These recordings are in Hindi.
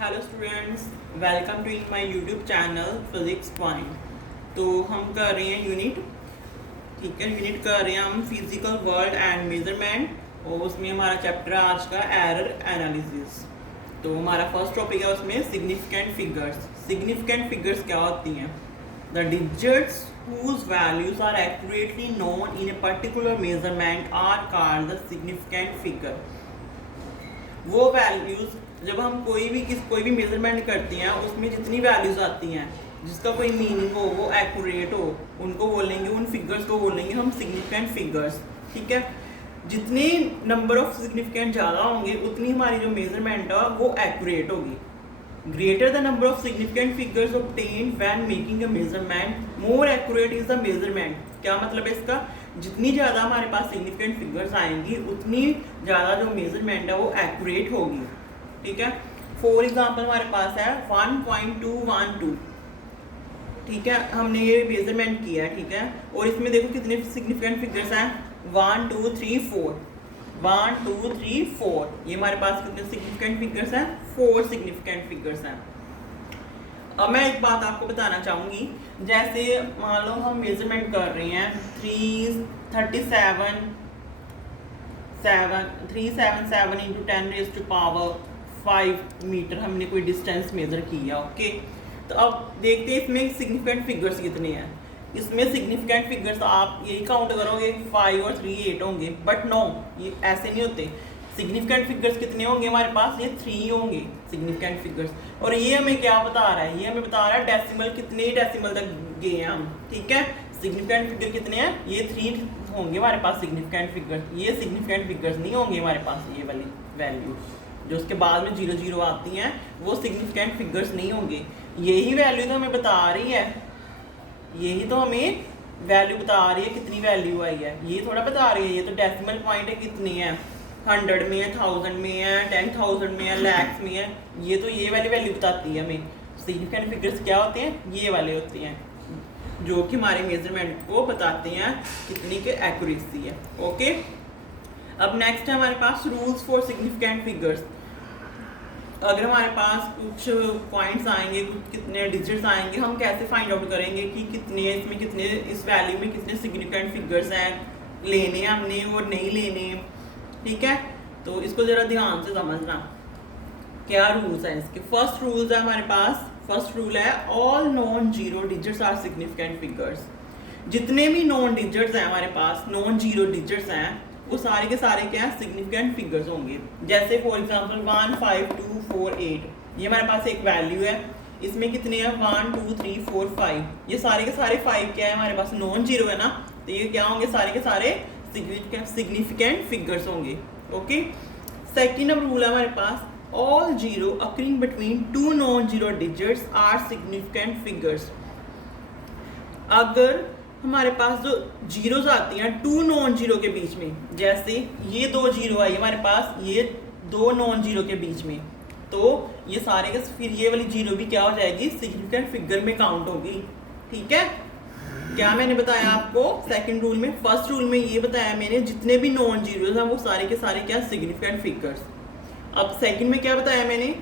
Hello students, welcome to in my YouTube channel physics point. तो हम कर रहे हैं यूनिट, ठीक है, यूनिट कर रहे हैं हम फिजिकल वर्ल्ड एंड मेजरमेंट, और उसमें हमारा चैप्टर है आज का एरर एनालिसिस। तो हमारा फर्स्ट टॉपिक है उसमें सिग्निफिकेंट फिगर्स। सिग्निफिकेंट फिगर्स क्या होती हैं? The digits whose values are accurately known in a particular measurement are called the significant figure। वो वैल्यूज जब हम कोई भी मेजरमेंट करते हैं उसमें जितनी वैल्यूज आती हैं जिसका कोई मीनिंग हो, वो एक्यूरेट हो, उनको बोलेंगे, उन फिगर्स को बोलेंगे हम सिग्निफिकेंट फिगर्स। ठीक है, जितने नंबर ऑफ सिग्निफिकेंट ज़्यादा होंगे उतनी हमारी जो मेजरमेंट है वो एक्यूरेट होगी। Greater the number of significant figures obtained when making a measurement, more accurate is the measurement। क्या मतलब है इसका? जितनी ज़्यादा हमारे पास सिग्निफिकेंट फिगर्स आएंगी उतनी ज़्यादा जो मेजरमेंट है वो एक्यूरेट होगी। ठीक है, फॉर एग्जांपल हमारे पास है 1.212। ठीक है, हमने ये मेजरमेंट किया है। ठीक है, और इसमें देखो कितने सिग्निफिकेंट फिगर्स हैं, 1 2 3 4, 1 2 3 4। ये हमारे पास कितने सिग्निफिकेंट फिगर्स हैं? 4 सिग्निफिकेंट फिगर्स हैं। अब मैं एक बात आपको बताना चाहूँगी, जैसे मान लो हम मेजरमेंट कर रहे हैं 377 इंटू 10⁵ मीटर, हमने कोई डिस्टेंस मेजर किया। ओके, तो अब देखते हैं इसमें सिग्निफिकेंट फिगर्स कितने हैं। इसमें सिग्निफिकेंट फिगर्स आप यही काउंट करोगे 5 और 3 8 होंगे, बट नो, ये ऐसे नहीं होते। सिग्निफिकेंट फिगर्स कितने होंगे हमारे पास? ये 3 होंगे सिग्निफिकेंट फिगर्स। और ये हमें क्या बता रहा है? ये हमें बता रहा है डेसिमल, कितने डेसिमल तक गए हैं हम। ठीक है, सिग्निफिकेंट फिगर कितने हैं? ये 3 होंगे हमारे पास सिग्निफिकेंट फिगर्स। ये सिग्निफिकेंट फिगर्स नहीं होंगे हमारे पास। ये वाली वैल्यू जो उसके बाद में 0 0 आती हैं वो सिग्निफिकेंट फिगर्स नहीं होंगे। यही वैल्यू तो हमें बता रही है, यही तो हमें वैल्यू बता रही है कितनी वैल्यू आई है। ये थोड़ा बता रही है, ये तो डेसिमल पॉइंट है, कितनी है, 100 में है, 1000 में है, 10,000 में है, लैक्स में है। ये तो ये वाली वैल्यू बताती है हमें। सिग्निफिकेंट फिगर्स क्या होते हैं? ये वाले होते हैं जो कि हमारे मेजरमेंट को बताते हैं कितनी के एक्यूरेसी है। ओके, अब नेक्स्ट है हमारे पास रूल्स फॉर सिग्निफिकेंट फिगर्स। अगर हमारे पास कुछ पॉइंट्स आएंगे, कुछ कितने डिजिट्स आएंगे, हम कैसे फाइंड आउट करेंगे कि कितने इसमें, कितने इस वैल्यू में कितने सिग्निफिकेंट फिगर्स हैं, लेने हमने और नहीं लेने। ठीक है, तो इसको ज़रा ध्यान से समझना, क्या रूल्स हैं इसके। फर्स्ट रूल्स है हमारे पास, फर्स्ट रूल है all non zero digits are significant figures. जितने भी नॉन डिजिट्स हैं हमारे पास, नॉन जीरो डिजिट्स हैं, वो सारे के सारे क्या है? सिग्निफिकेंट फिगर्स होंगे। जैसे फॉर एग्जांपल 1 5 2 4 8, ये हमारे पास एक वैल्यू है। इसमें कितने हैं? 1 2 3 4 5। ये सारे के सारे 5 क्या है हमारे पास? नॉन जीरो है ना, तो ये क्या होंगे? सारे के सारे सिग्निफिकेंट फिगर्स होंगे। ओके, सेकेंड रूल है हमारे पास all zero occurring between 2 non zero digits are significant figures. अगर हमारे पास जो जीरोस आती हैं 2 नॉन जीरो के बीच में, जैसे ये 2 जीरो आई हमारे पास, ये 2 नॉन जीरो के बीच में, तो ये सारे के फिर ये वाली जीरो भी क्या हो जाएगी? सिग्निफिकेंट फिगर में काउंट होगी। ठीक है, क्या मैंने बताया आपको सेकंड रूल में? फर्स्ट रूल में ये बताया मैंने, जितने भी नॉन जीरोस हैं वो सारे के सारे क्या? Significant figures. अब सेकंड में क्या बताया मैंने?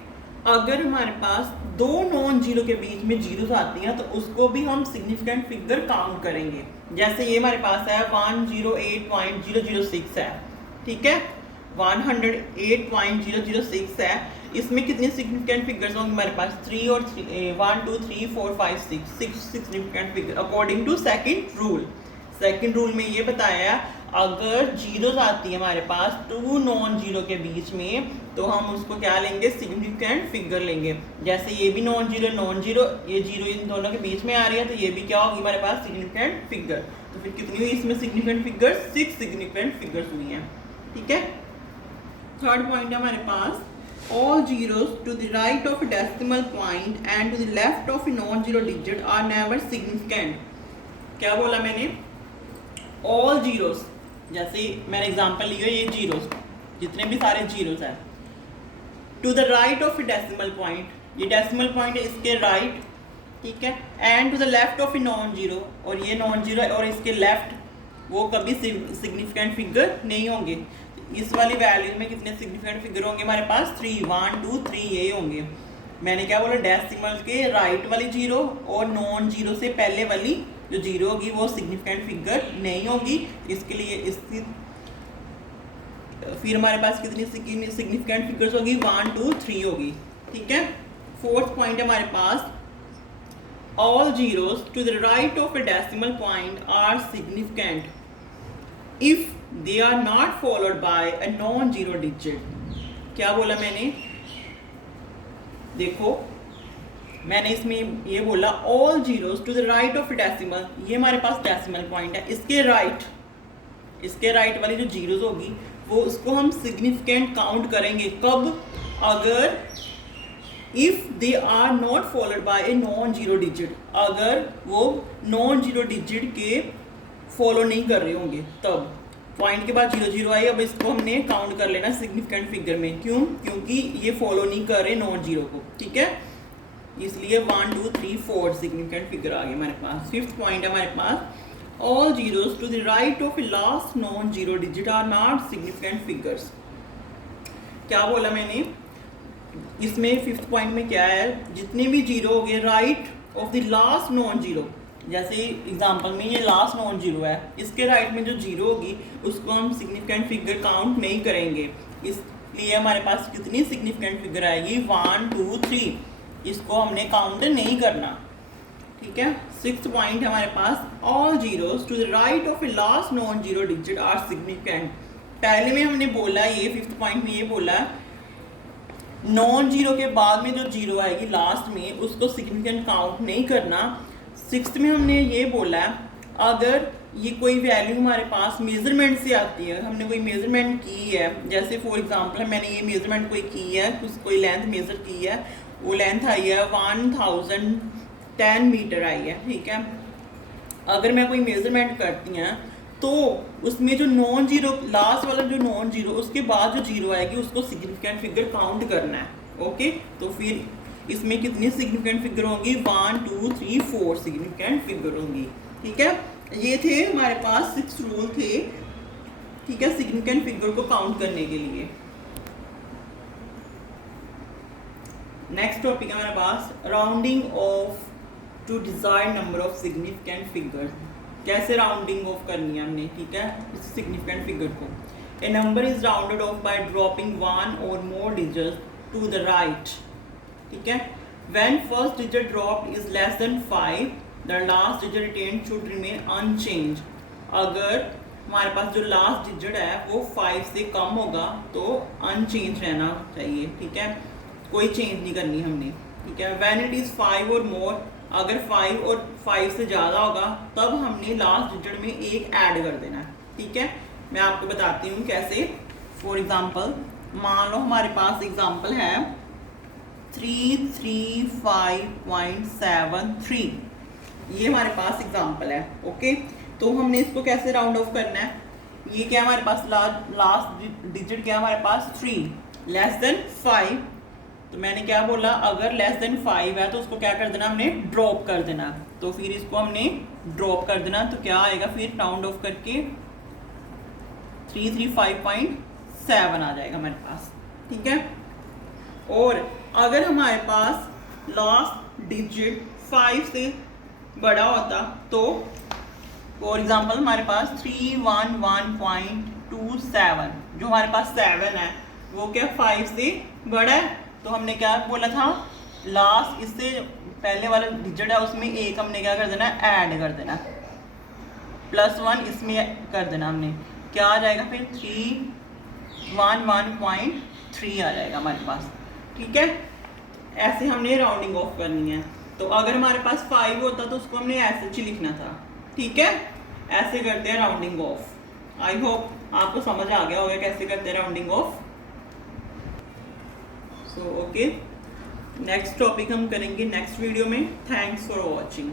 अगर हमारे पास 2 नॉन जीरो के बीच में जीरोस आती हैं तो उसको भी हम सिग्निफिकेंट फिगर काउंट करेंगे। जैसे ये हमारे पास है 108.006 है। ठीक है, 108.006 है। इसमें कितने सिग्निफिकेंट फिगर्स होंगे हमारे पास? 3 और 1 2 3 4 5 6 significant figure according to second rule. Second rule में ये बताया अगर जीरोस आती है हमारे पास 2 नॉन जीरो के बीच में, तो हम उसको क्या लेंगे? सिग्निफिकेंट फिगर लेंगे। जैसे ये भी नॉन जीरो, ये जीरो इन दोनों के बीच में आ रही है, तो ये भी क्या होगी हमारे पास? Significant figure. तो फिर कितनी हुई इसमें सिग्निफिकेंट फिगर्स? 6 सिग्निफिकेंट फिगर्स हुई हैं। ठीक है, थर्ड पॉइंट है हमारे पास all zeros to the right of a decimal point and to the left of a non-zero digit are never significant। क्या बोला मैंने? all zeros, जैसे मैंने एग्जांपल लिया, ये जीरोस, जितने भी सारे जीरोस हैं, to the right of a decimal point, ये डेसिमल पॉइंट है इसके राइट। ठीक है, and to the left of a non zero, और ये नॉन जीरो है और इसके लेफ्ट, वो कभी सिग्निफिकेंट फिगर नहीं होंगे। इस वाली वैल्यू में कितने सिग्निफिकेंट फिगर होंगे हमारे पास? 3 1 2 3 ये होंगे। मैंने क्या बोला, डेसिमल के राइट वाली जीरो और नॉन जीरो से पहले वाली जो जीरो होगी वो सिग्निफिकेंट फिगर नहीं होगी। इसके लिए इसकी फिर हमारे पास कितनी सिग्निफिकेंट फिगर्स होगी, 1 2 3 होगी। ठीक है, फोर्थ पॉइंट है हमारे पास, all zeros to the right of a decimal point are significant if they are not followed by a non-zero digit। क्या बोला मैंने, देखो मैंने इसमें ये बोला all zeros to the right of a decimal, ये हमारे पास डेसिमल पॉइंट है, इसके राइट वाली जो जीरोस होगी वो उसको हम सिग्निफिकेंट काउंट करेंगे कब, अगर if they are not followed by a non zero digit, अगर वो नॉन जीरो डिजिट के फॉलो नहीं कर रहे होंगे तब। पॉइंट के बाद 0 0 आई, अब इसको हमने काउंट कर लेना सिग्निफिकेंट फिगर में, क्यों, क्योंकि ये फॉलो नहीं कर रहे नॉन जीरो को। ठीक है, इसलिए 1 2 3 4 सिग्निफिकेंट फिगर आ गए हमारे पास। फिफ्थ पॉइंट है हमारे पास, all zeros to the right of a last non zero digit are not significant figures. क्या बोला मैंने इसमें, फिफ्थ पॉइंट में क्या है, जितने भी जीरो हो गए right of the last non zero, जैसे एग्जांपल में ये लास्ट नॉन जीरो है, इसके राइट में जो जीरो होगी उसको हम सिग्निफिकेंट फिगर काउंट नहीं करेंगे। इसलिए हमारे पास कितनी सिग्निफिकेंट फिगर आएगी, 1 2 3, इसको हमने काउंट नहीं करना। ठीक है, सिक्स्थ पॉइंट है हमारे पास, all zeros to the right of a last non zero digit are significant. पहले में हमने बोला, ये फिफ्थ पॉइंट में ये बोला नॉन जीरो के बाद में जो जीरो आएगी लास्ट में उसको सिग्निफिकेंट काउंट नहीं करना। सिक्स्थ में हमने ये बोला अगर ये कोई वैल्यू हमारे पास मेजरमेंट से आती है, हमने कोई मेजरमेंट की है, जैसे फॉर एग्जांपल मैंने ये मेजरमेंट कोई की है, कोई लेंथ मेजर की है, वो लेंथ आई है 1010 मीटर आई है। ठीक है, अगर मैं कोई मेजरमेंट करती हैं तो उसमें जो नॉन जीरो लास्ट वाला जो नॉन जीरो उसके बाद जो जीरो आएगी उसको सिग्निफिकेंट फिगर काउंट करना है। ओके, तो फिर इसमें कितनी सिग्निफिकेंट फिगर होंगी, 1 2 3 4 सिग्निफिकेंट फिगर होंगी। ठीक है, ये थे हमारे पास 6 रूल थे। ठीक है, सिग्निफिकेंट फिगर को काउंट करने के लिए। नेक्स्ट टॉपिक है हमारे पास, rounding off to desired number of significant figures. कैसे राउंडिंग ऑफ करनी है हमने। ठीक है, इस सिग्निफिकेंट फिगर को, a number is rounded off by dropping 1 or more digits to the right. ठीक है, when first digit dropped is less than 5 the last digit retained should remain unchanged. अगर हमारे पास जो लास्ट डिजिट है वो 5 से कम होगा तो अनचेंज रहना चाहिए। ठीक है, कोई चेंज नहीं करनी हमने। ठीक है, व्हेन इट इज 5 और मोर, अगर 5 और 5 से ज़्यादा होगा तब हमने लास्ट डिजिट में एक ऐड कर देना है। ठीक है, मैं आपको बताती हूँ कैसे। फॉर एग्जांपल मान लो हमारे पास एग्जांपल है 335.73, ये हमारे पास एग्जांपल है। ओके, तो हमने इसको कैसे राउंड ऑफ करना है, ये क्या हमारे पास लास्ट डिजिट क्या हमारे पास 3 लेस देन 5, तो मैंने क्या बोला अगर लेस देन 5 है तो उसको क्या कर देना, हमने ड्रॉप कर देना। तो फिर इसको हमने ड्रॉप कर देना तो क्या आएगा, फिर राउंड ऑफ करके 335.7 आ जाएगा हमारे पास। ठीक है, और अगर हमारे पास लास्ट डिजिट 5 से बड़ा होता तो फॉर एग्जांपल हमारे पास 311.27, जो हमारे पास 7 है वो क्या 5 से बड़ा है, तो हमने क्या बोला था, लास्ट इससे पहले वाला डिजिट है उसमें एक हमने क्या कर देना, ऐड कर देना, +1 इसमें कर देना हमने, क्या आ जाएगा फिर 311.3 आ जाएगा हमारे पास। ठीक है, ऐसे हमने राउंडिंग ऑफ करनी है। तो अगर हमारे पास 5 होता तो उसको हमने ऐसे ही लिखना था। ठीक है, ऐसे करते हैं राउंडिंग ऑफ। आई होप आपको समझ आ गया होगा कैसे करते हैं rounding off. So okay, next topic हम करेंगे नेक्स्ट वीडियो में। Thanks for watching.